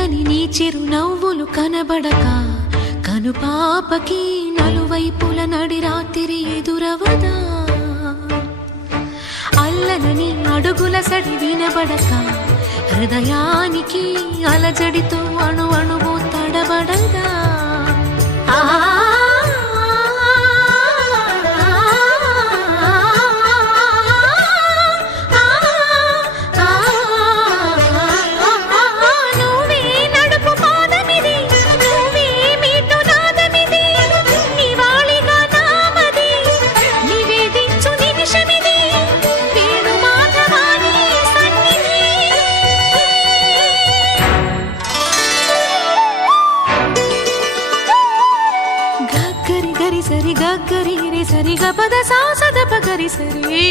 చల్లని నీ చిరు నవ్వులు కనబడక కనుపాపకి నలువైపుల నడి రాత్రి ఎదురవదా. అల్లనని అడుగుల సడి వినబడక హృదయానికి అలజడితో ಗರಿ ಗರಿ ಸರಿ ಗರಿ ಸರಿ ಗ ಗಪದ ಸಾಸದ ಪಗರಿ ಸರಿ.